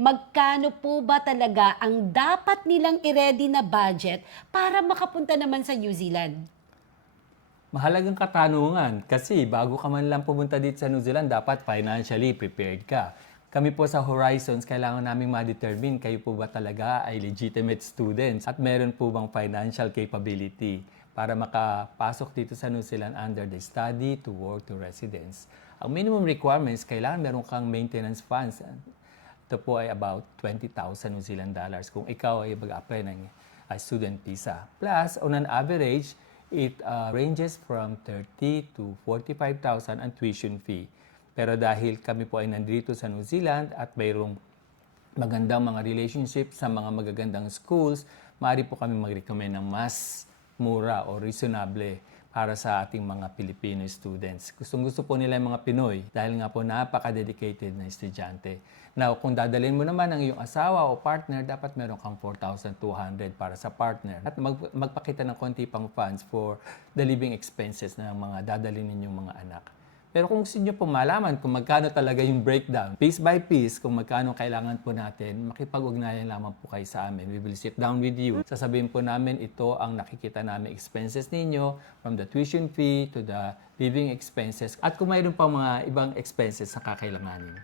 Magkano po ba talaga ang dapat nilang i-ready na budget para makapunta naman sa New Zealand? Mahalagang katanungan kasi bago ka man lang pumunta dito sa New Zealand, dapat financially prepared ka. Kami po sa Horizons, kailangan namin ma-determine kayo po ba talaga ay legitimate students at meron po bang financial capability para makapasok dito sa New Zealand under the study to work to residence. Ang minimum requirements, kailangan meron kang maintenance funds. Ito po ay about 20,000 New Zealand dollars kung ikaw ay mag-apply ng student visa. Plus, on an average, it ranges from 30 to 45,000 ang tuition fee. Pero dahil kami po ay nandito sa New Zealand at mayroong magandang mga relationship sa mga magagandang schools, maaari po kami mag-recommend ng mas mura o reasonable para sa ating mga Filipino students. Gustong-gusto po nila yung mga Pinoy dahil nga po napaka-dedicated na estudyante. Now, kung dadalhin mo naman ang iyong asawa o partner, dapat meron kang 4,200 para sa partner. At magpakita ng konti pang funds for the living expenses ng mga dadalhin ninyong mga anak. Pero kung gusto nyo po malaman kung magkano talaga yung breakdown, piece by piece, kung magkano kailangan po natin, makipag-ugnayan lamang po kayo sa amin. We will sit down with you. Sasabihin po namin ito ang nakikita namin expenses ninyo from the tuition fee to the living expenses at kung mayroon pa mga ibang expenses na kakailanganin.